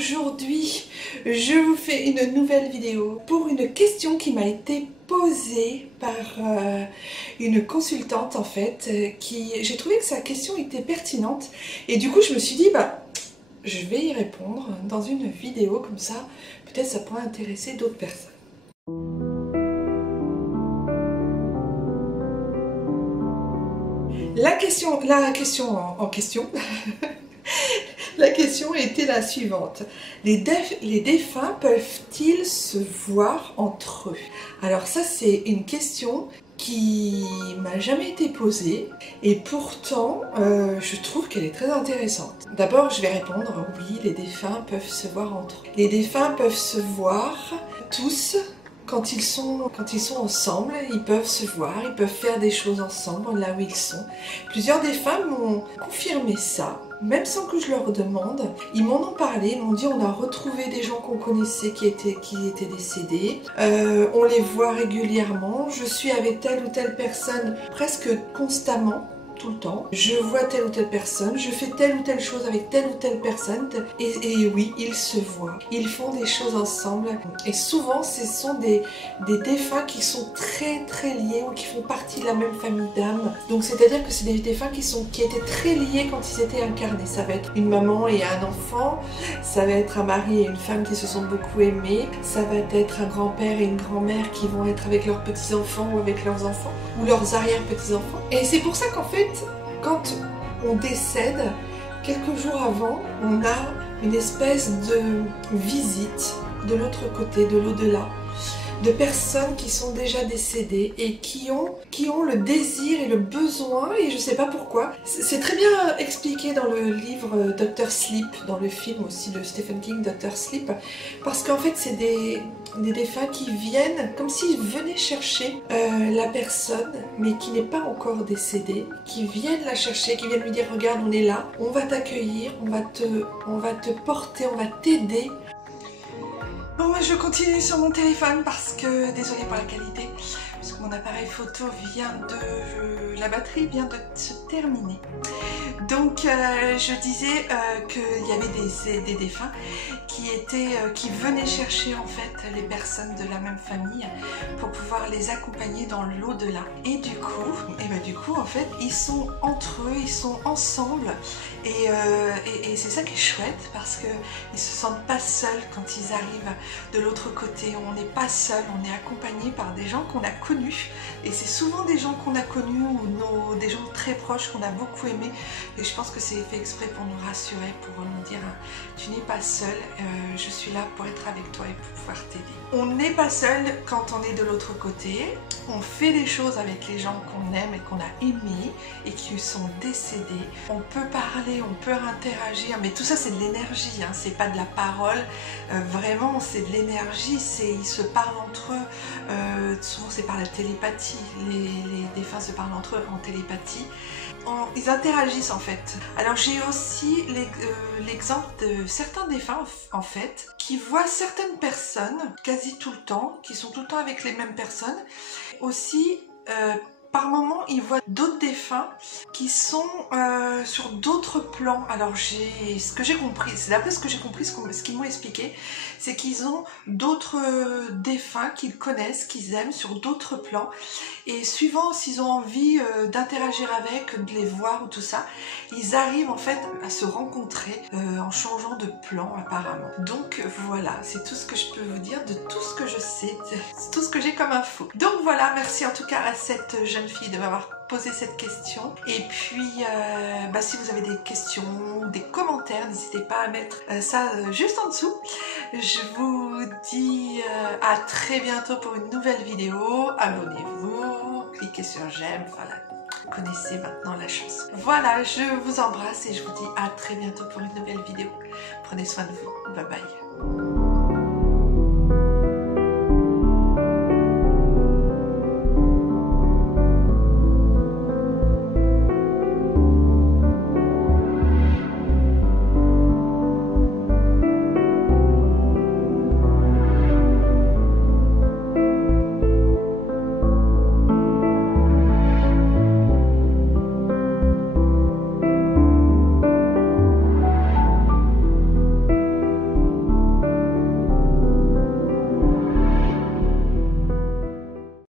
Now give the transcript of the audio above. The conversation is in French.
aujourd'hui, je vous fais une nouvelle vidéo pour une question qui m'a été posée par une consultante en fait, j'ai trouvé que sa question était pertinente et du coup je me suis dit je vais y répondre dans une vidéo comme ça, peut-être ça pourrait intéresser d'autres personnes. La question en question la question était la suivante. Les défunts peuvent-ils se voir entre eux? Alors ça c'est une question qui m'a jamais été posée et pourtant je trouve qu'elle est très intéressante. D'abord je vais répondre oui, les défunts peuvent se voir entre eux. Les défunts peuvent se voir tous. Quand ils sont ensemble, ils peuvent se voir, ils peuvent faire des choses ensemble là où ils sont. Plusieurs défunts m'ont confirmé ça, même sans que je leur demande. Ils m'en ont parlé, ils m'ont dit on a retrouvé des gens qu'on connaissait qui étaient décédés. On les voit régulièrement, je suis avec telle ou telle personne presque constamment. Tout le temps. Je vois telle ou telle personne, je fais telle ou telle chose avec telle ou telle personne et oui, ils se voient. Ils font des choses ensemble et souvent ce sont des défunts qui sont très très liés ou qui font partie de la même famille d'âmes. Donc c'est-à-dire que c'est des défunts qui étaient très liés quand ils étaient incarnés. Ça va être une maman et un enfant, ça va être un mari et une femme qui se sont beaucoup aimés, ça va être un grand-père et une grand-mère qui vont être avec leurs petits-enfants ou avec leurs enfants ou leurs arrière-petits-enfants. Et c'est pour ça qu'en fait, quand on décède, quelques jours avant, on a une espèce de visite de l'autre côté, de l'au-delà, de personnes qui sont déjà décédées et qui ont le désir et le besoin, et je sais pas pourquoi. C'est très bien expliqué dans le livre Dr. Sleep, dans le film aussi de Stephen King, Dr. Sleep, parce qu'en fait c'est des défunts qui viennent, comme s'ils venaient chercher la personne, mais qui n'est pas encore décédée, qui viennent la chercher, qui viennent lui dire regarde on est là, on va t'accueillir, on va te porter, on va t'aider. Bon, moi je continue sur mon téléphone parce que, désolée pour la qualité, parce que mon appareil photo la batterie vient de se terminer. Donc je disais qu'il y avait des défunts qui venaient chercher en fait les personnes de la même famille pour pouvoir les accompagner dans l'au-delà. Et du coup en fait ils sont entre eux, ils sont ensemble et c'est ça qui est chouette parce qu'ils se sentent pas seuls quand ils arrivent de l'autre côté. On n'est pas seul, on est accompagné par des gens qu'on a connus et c'est souvent des gens qu'on a connus ou des gens très proches qu'on a beaucoup aimés et je pense que c'est fait exprès pour nous rassurer, pour nous dire tu n'es pas seul, je suis là pour être avec toi et pour pouvoir t'aider. On n'est pas seul quand on est de l'autre côté, on fait des choses avec les gens qu'on aime et qu'on a aimés et qui sont décédés. On peut parler, on peut interagir, mais tout ça c'est de l'énergie, hein, c'est pas de la parole, vraiment c'est de l'énergie, ils se parlent entre eux, souvent c'est par la télépathie, les défunts se parlent entre eux en télépathie. Ils interagissent en fait. Alors j'ai aussi l'exemple de certains défunts en fait qui voient certaines personnes quasi tout le temps, qui sont tout le temps avec les mêmes personnes. Aussi par moment ils voient d'autres défunts qui sont sur d'autres plans. Alors ce que j'ai compris, c'est d'après ce que j'ai compris, ce qu'ils m'ont expliqué, c'est qu'ils ont d'autres défunts qu'ils connaissent, qu'ils aiment sur d'autres plans et suivant s'ils ont envie d'interagir avec, de les voir ou tout ça, ils arrivent en fait à se rencontrer en changeant de plan apparemment. Donc voilà, c'est tout ce que je peux vous dire de tout ce que je sais, c'est tout ce que j'ai comme info. Donc voilà, merci en tout cas à cette jeune fille de m'avoir posé cette question et puis si vous avez des questions ou des commentaires, n'hésitez pas à mettre ça juste en dessous. Je vous dis à très bientôt pour une nouvelle vidéo. Abonnez-vous, cliquez sur j'aime, voilà, vous connaissez maintenant la chose. Voilà, je vous embrasse et je vous dis à très bientôt pour une nouvelle vidéo. Prenez soin de vous, bye bye.